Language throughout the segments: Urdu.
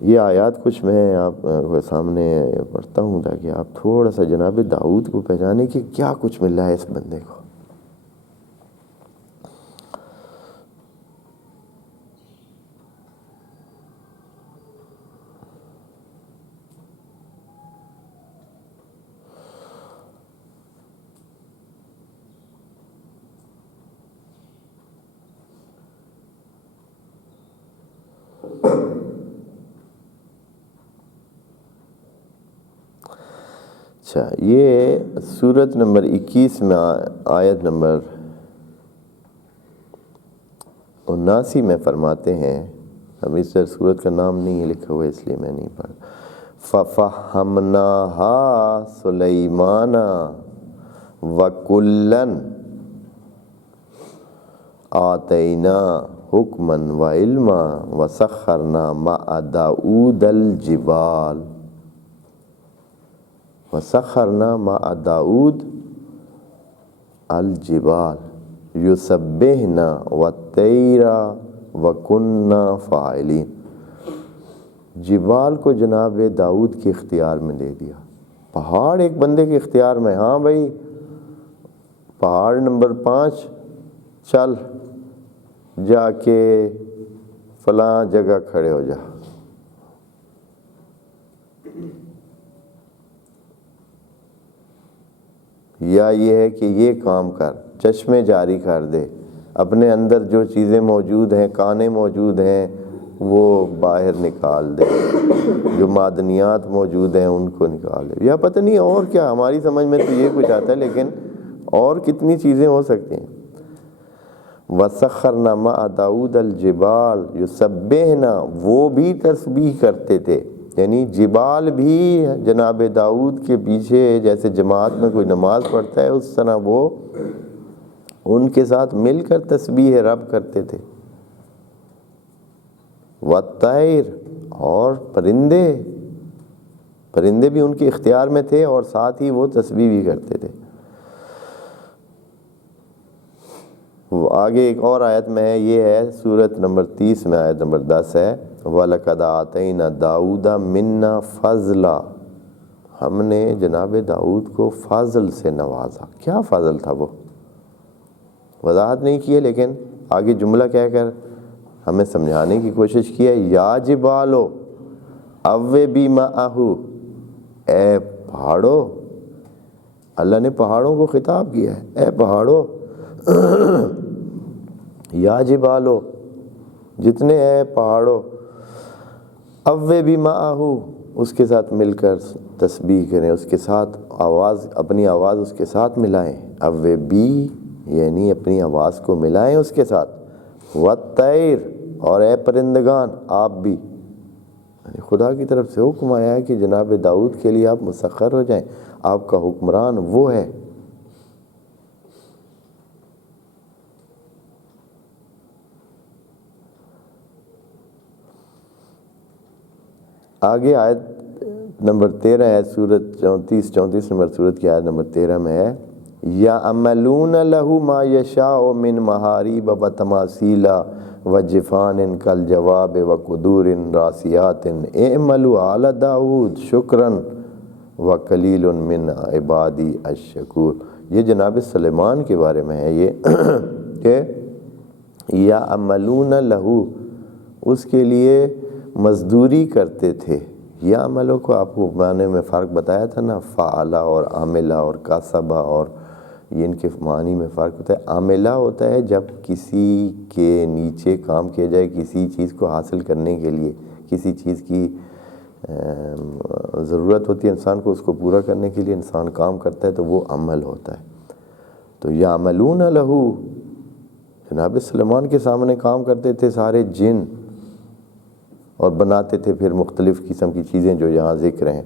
یہ آیات کچھ میں آپ کے سامنے پڑھتا ہوں تاکہ آپ تھوڑا سا جناب داؤد کو پہچانیں کہ کیا کچھ مل رہا ہے اس بندے کو۔ اچھا، یہ سورت نمبر 21 میں آیت نمبر 79 میں فرماتے ہیں، اب اس طرح سورت کا نام نہیں ہے لکھا ہوا اس لیے میں نہیں پڑھ، فَفَهَّمْنَاهَا سُلَيْمَانَ وَكُلًّا آتَيْنَا حُكْمًا وَعِلْمًا وَسَخَّرْنَا مَعَ دَاوُودَ الْجِبَالَ وَسَخَّرْنَا مَعَ دَاوُودَ الْجِبَالَ يُسَبِّحْنَ وَالطَّيْرَ وَكُنَّا فَاعِلِينَ۔ جبال کو جناب داؤد کے اختیار میں دے دیا، پہاڑ ایک بندے کے اختیار میں، ہاں بھائی پہاڑ نمبر 5 چل جا کے فلاں جگہ کھڑے ہو جا، یا یہ ہے کہ یہ کام کر، چشمے جاری کر دے، اپنے اندر جو چیزیں موجود ہیں، کانے موجود ہیں وہ باہر نکال دے، جو معدنیات موجود ہیں ان کو نکال دے، یا پتہ نہیں اور کیا، ہماری سمجھ میں تو یہ کچھ آتا ہے لیکن اور کتنی چیزیں ہو سکتی ہیں۔ وَسَخَّرْنَا مَعَ دَاوُودَ الْجِبَالَ يُسَبِّحْنَا، وہ بھی تسبیح کرتے تھے، یعنی جبال بھی جناب داؤد کے پیچھے جیسے جماعت میں کوئی نماز پڑھتا ہے اس طرح وہ ان کے ساتھ مل کر تسبیح رب کرتے تھے۔ وَالطَّيْرَ، اور پرندے بھی ان کے اختیار میں تھے اور ساتھ ہی وہ تسبیح بھی کرتے تھے۔ وہ آگے ایک اور آیت میں ہے، یہ ہے سورت نمبر 30 میں آیت نمبر 10 ہے، وَلَقَدْ آتَيْنَا دَاوُودَ مِنَّا فَضْلًا، ہم نے جناب داؤد کو فضل سے نوازا۔ کیا فضل تھا وہ وضاحت نہیں کی ہے، لیکن آگے جملہ کہہ کر ہمیں سمجھانے کی کوشش کی ہے، یا جبالو اوّبی مَعَہُ، اے پہاڑو، اللہ نے پہاڑوں کو خطاب کیا ہے، اے پہاڑو یا جبالو، جتنے اے پہاڑو، اوّبی مَعَہُ، اس کے ساتھ مل کر تسبیح کریں، اس کے ساتھ اپنی آواز اس کے ساتھ ملائیں، اوّبی یعنی اپنی آواز کو ملائیں اس کے ساتھ، وَالطَّيْرَ، اور اے پرندگان آپ بھی، یعنی خدا کی طرف سے حکم آیا ہے کہ جناب داؤد کے لیے آپ مسخر ہو جائیں، آپ کا حکمران وہ ہے۔ آگے آیت نمبر 13 ہے، سورت 34 نمبر سورت کی آیت نمبر 13 میں ہے، یَعْمَلُونَ لَهُ مَا يَشَاءُ مِنْ مَحَارِیبَ وَتَمَاثِیلَ وَجِفَانٍ كَالْجَوَابِ وَقُدُورٍ رَاسِيَاتٍ اعْمَلُوا آلَ دَاوُودَ شُكْرًا وَقَلِيلٌ مِّنْ عِبَادِي الشَّكُورُ۔ یہ جناب سلیمان کے بارے میں ہے یہ کہ یَعْمَلُونَ لَهُ، اس کے لیے مزدوری کرتے تھے۔ یا عملوں کو آپ کو معنی میں فرق بتایا تھا نا، فعلہ اور عاملہ اور کاسبہ، اور یہ ان کے معنی میں فرق ہوتا ہے۔ عاملہ ہوتا ہے جب کسی کے نیچے کام کیا جائے کسی چیز کو حاصل کرنے کے لیے، کسی چیز کی ضرورت ہوتی ہے انسان کو، اس کو پورا کرنے کے لیے انسان کام کرتا ہے تو وہ عمل ہوتا ہے۔ تو یعملون لہ، جناب سلیمان کے سامنے کام کرتے تھے سارے جن، اور بناتے تھے پھر مختلف قسم کی چیزیں جو یہاں ذکر ہیں۔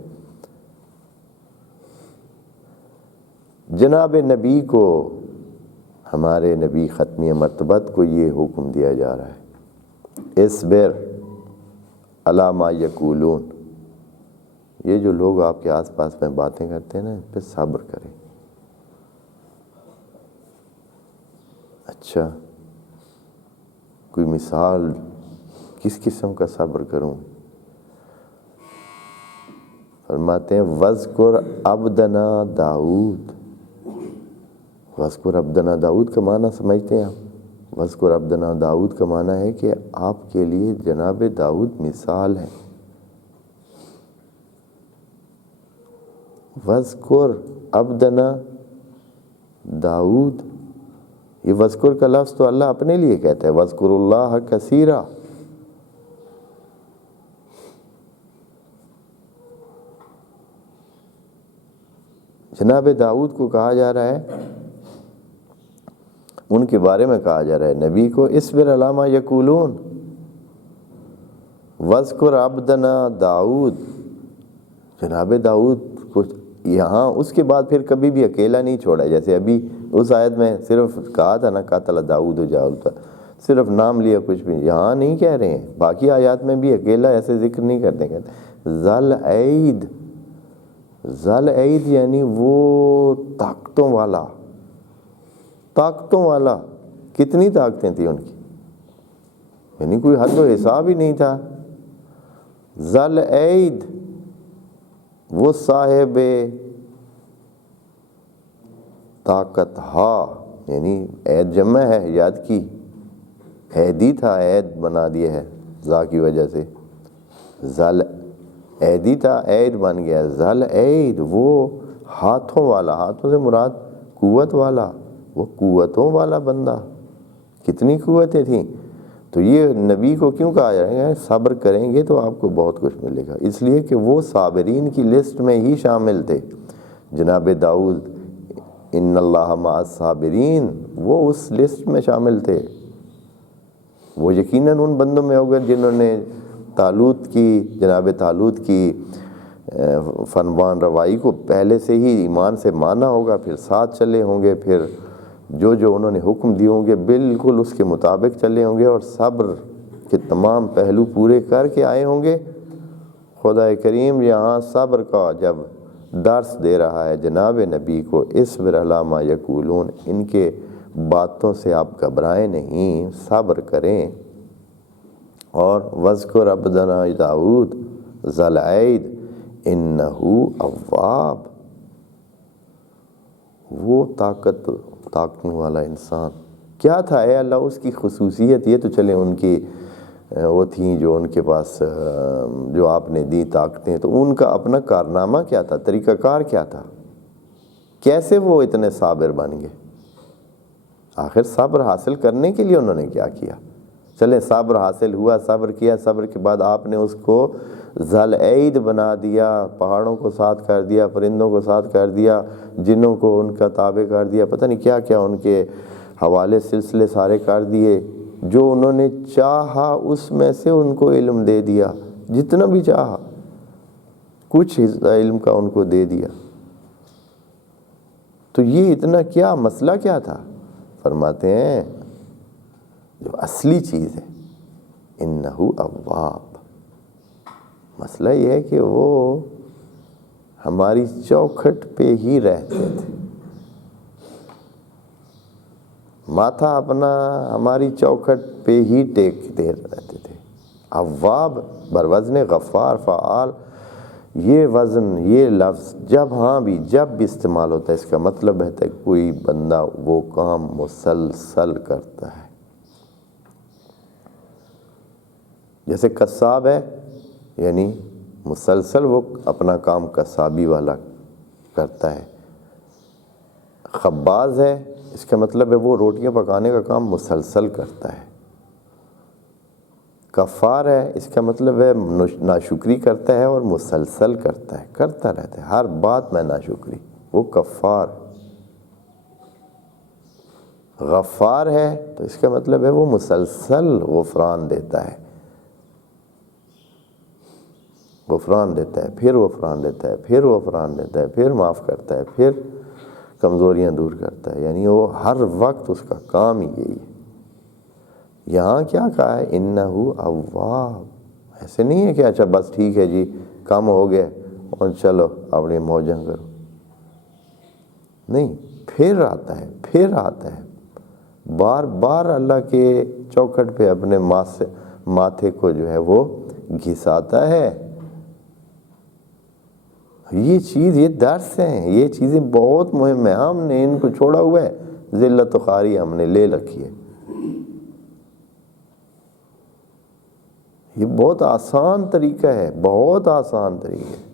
جناب نبی کو، ہمارے نبی ختمی مرتبت کو یہ حکم دیا جا رہا ہے، اصبر علی ما یقولون، یہ جو لوگ آپ کے آس پاس میں باتیں کرتے ہیں نا ان پہ صبر کریں۔ اچھا، کوئی مثال کس قسم کا صبر کروں؟ فرماتے ہیں وذکر عبدنا داؤد. وذکر عبدنا داؤد کا معنی سمجھتے ہیں آپ؟ وذکر عبدنا داؤد کا معنی ہے کہ آپ کے لیے جناب داؤد مثال ہے. وذکر عبدنا داؤد، یہ وذکر کا لفظ تو اللہ اپنے لیے کہتا ہے، وذکر اللہ کثیرا. جناب داؤد کو کہا جا رہا ہے، ان کے بارے میں کہا جا رہا ہے نبی کو اصبر علی ما یقولون وذکر عبدنا داؤد. جناب داؤد کو یہاں اس کے بعد پھر کبھی بھی اکیلا نہیں چھوڑا. جیسے ابھی اس آیت میں صرف کہا تھا نا قاتل داؤد و جالوت، صرف نام لیا، کچھ بھی یہاں نہیں کہہ رہے ہیں. باقی آیات میں بھی اکیلا ایسے ذکر نہیں کرتے. کہتے ذل عید، ذل عید یعنی وہ طاقتوں والا، طاقتوں والا. کتنی طاقتیں تھیں ان کی، یعنی کوئی حد و حساب ہی نہیں تھا. ذل عید وہ صاحب طاقت ہا، یعنی عید جمع ہے یاد کی، عیدی تھا، عید بنا دیا ہے ذا کی وجہ سے. ذل عیدی تھا، عید بن گیا. ذل عید وہ ہاتھوں والا، ہاتھوں سے مراد قوت والا، وہ قوتوں والا بندہ. کتنی قوتیں تھیں. تو یہ نبی کو کیوں کہا جائے گا صبر کریں گے تو آپ کو بہت کچھ ملے گا؟ اس لیے کہ وہ صابرین کی لسٹ میں ہی شامل تھے. جناب داؤد ان اللہ مع الصابرین، وہ اس لسٹ میں شامل تھے. وہ یقیناً ان بندوں میں ہوگا جنہوں نے جناب طالوت کی فرمان روائی کو پہلے سے ہی ایمان سے مانا ہوگا، پھر ساتھ چلے ہوں گے، پھر جو انہوں نے حکم دیے ہوں گے بالکل اس کے مطابق چلے ہوں گے، اور صبر کے تمام پہلو پورے کر کے آئے ہوں گے. خدا کریم یہاں صبر کا جب درس دے رہا ہے جناب نبی کو، اصبر علی ما یقولون، ان کے باتوں سے آپ گھبرائیں نہیں، صبر کریں. اور وذکر عبدنا داؤد ذل عید انہ اواب، وہ طاقتوں والا انسان. کیا تھا اے اللہ اس کی خصوصیت؟ یہ تو چلیں ان کی وہ تھیں جو ان کے پاس جو آپ نے دی طاقتیں، تو ان کا اپنا کارنامہ کیا تھا، طریقہ کار کیا تھا، کیسے وہ اتنے صابر بن گئے؟ آخر صبر حاصل کرنے کے لیے انہوں نے کیا کیا؟ چلیں صبر حاصل ہوا، صبر کیا، صبر کے بعد آپ نے اس کو ذل عید بنا دیا، پہاڑوں کو ساتھ کر دیا، پرندوں کو ساتھ کر دیا، جنوں کو ان کا تابع کر دیا، پتہ نہیں کیا کیا ان کے حوالے سلسلے سارے کر دیے. جو انہوں نے چاہا اس میں سے ان کو علم دے دیا، جتنا بھی چاہا کچھ حصہ علم کا ان کو دے دیا. تو یہ اتنا کیا مسئلہ کیا تھا؟ فرماتے ہیں جو اصلی چیز ہے انہ اواب، مسئلہ یہ ہے کہ وہ ہماری چوکھٹ پہ ہی رہتے تھے، ماتھا اپنا ہماری چوکھٹ پہ ہی ٹیکتے رہتے تھے. اواب بروزن غفار فعال، یہ وزن یہ لفظ جب بھی استعمال ہوتا ہے اس کا مطلب ہے کہ کوئی بندہ وہ کام مسلسل کرتا ہے. جیسے قصاب ہے، یعنی مسلسل وہ اپنا کام قصابی والا کرتا ہے. خباز ہے، اس کا مطلب ہے وہ روٹیاں پکانے کا کام مسلسل کرتا ہے. کفار ہے، اس کا مطلب ہے ناشکری کرتا ہے اور مسلسل کرتا ہے، کرتا رہتا ہے ہر بات میں ناشکری، وہ کفار. غفار ہے تو اس کا مطلب ہے وہ مسلسل غفران دیتا ہے، غفران دیتا ہے، پھر غفران دیتا ہے، پھر غفران دیتا ہے، پھر معاف کرتا ہے، پھر کمزوریاں دور کرتا ہے. یعنی وہ ہر وقت اس کا کام ہی یہی ہے. یہاں کیا کہا ہے انہ اواب، ایسے نہیں ہے کہ اچھا بس ٹھیک ہے جی کم ہو گیا اور چلو اپنی موجیں کرو، نہیں، پھر آتا ہے، پھر آتا ہے، بار بار اللہ کے چوکھٹ پہ اپنے ماتھے کو جو ہے وہ گھساتا ہے. یہ چیز، یہ درس ہیں، یہ چیزیں بہت مہم ہیں. ہم نے ان کو چھوڑا ہوا ہے، ذلت و خواری ہم نے لے رکھی ہے. یہ بہت آسان طریقہ ہے، بہت آسان طریقہ ہے.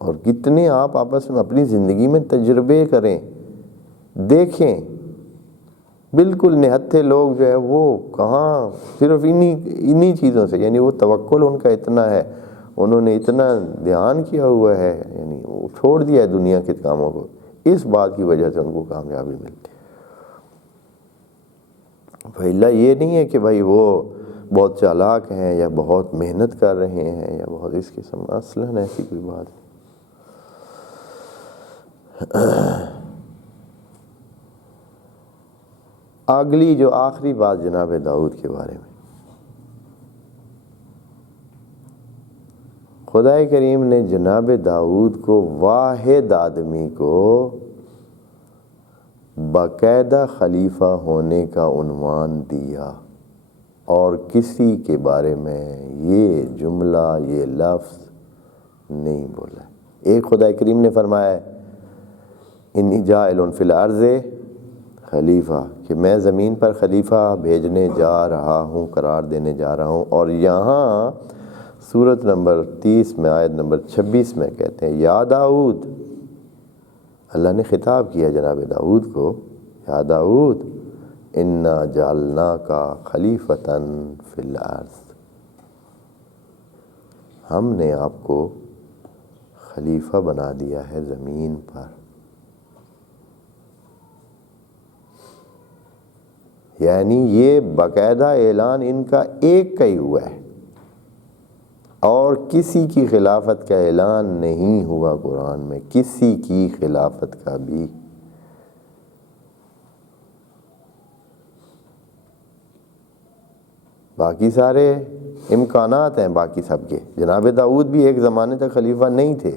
اور کتنے آپ آپس میں اپنی زندگی میں تجربے کریں، دیکھیں. بالکل نہتھے لوگ جو ہے وہ کہاں صرف انہی چیزوں سے، یعنی وہ توکل ان کا اتنا ہے، انہوں نے اتنا دھیان کیا ہوا ہے، یعنی وہ چھوڑ دیا ہے دنیا کے کاموں کو، اس بات کی وجہ سے ان کو کامیابی ملتی ہے. پہلا یہ نہیں ہے کہ بھائی وہ بہت چالاک ہیں یا بہت محنت کر رہے ہیں یا بہت اس قسم، اصلاً ایسی کوئی بات نہیں. اگلی جو آخری بات جناب داؤد کے بارے میں، خدا کریم نے جناب داؤد کو، واحد آدمی کو، باقاعدہ خلیفہ ہونے کا عنوان دیا، اور کسی کے بارے میں یہ جملہ، یہ لفظ نہیں بولا. ایک خدا کریم نے فرمایا ہے انی جاعل فی الارض خلیفہ، کہ میں زمین پر خلیفہ بھیجنے جا رہا ہوں، قرار دینے جا رہا ہوں. اور یہاں سورت نمبر 30 میں آیت نمبر 26 میں کہتے ہیں یا داؤد، اللہ نے خطاب کیا جناب داؤد کو، یا داؤد انا جعلناک خلیفۃ فی الارض، ہم نے آپ کو خلیفہ بنا دیا ہے زمین پر. یعنی یہ باقاعدہ اعلان ان کا ایک کا ہی ہوا ہے، اور کسی کی خلافت کا اعلان نہیں ہوا قرآن میں، کسی کی خلافت کا بھی. باقی سارے امکانات ہیں باقی سب کے. جناب داؤد بھی ایک زمانے تک خلیفہ نہیں تھے،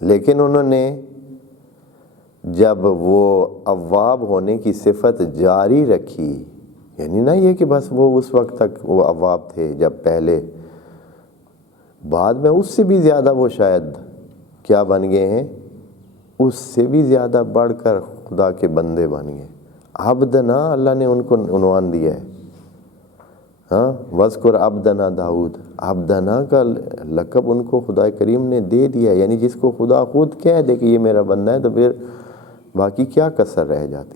لیکن انہوں نے جب وہ اواب ہونے کی صفت جاری رکھی، یعنی نہ یہ کہ بس وہ اس وقت تک وہ اواب تھے جب پہلے، بعد میں اس سے بھی زیادہ وہ شاید کیا بن گئے ہیں، اس سے بھی زیادہ بڑھ کر خدا کے بندے بن گئے. عبدنا، اللہ نے ان کو عنوان دیا ہے. ہاں، وذکر عبدنا داؤد، عبدنا کا لقب ان کو خدا کریم نے دے دیا ہے. یعنی جس کو خدا خود کہہ دے کہ یہ میرا بندہ ہے، تو پھر باقی کیا کسر رہ جاتی.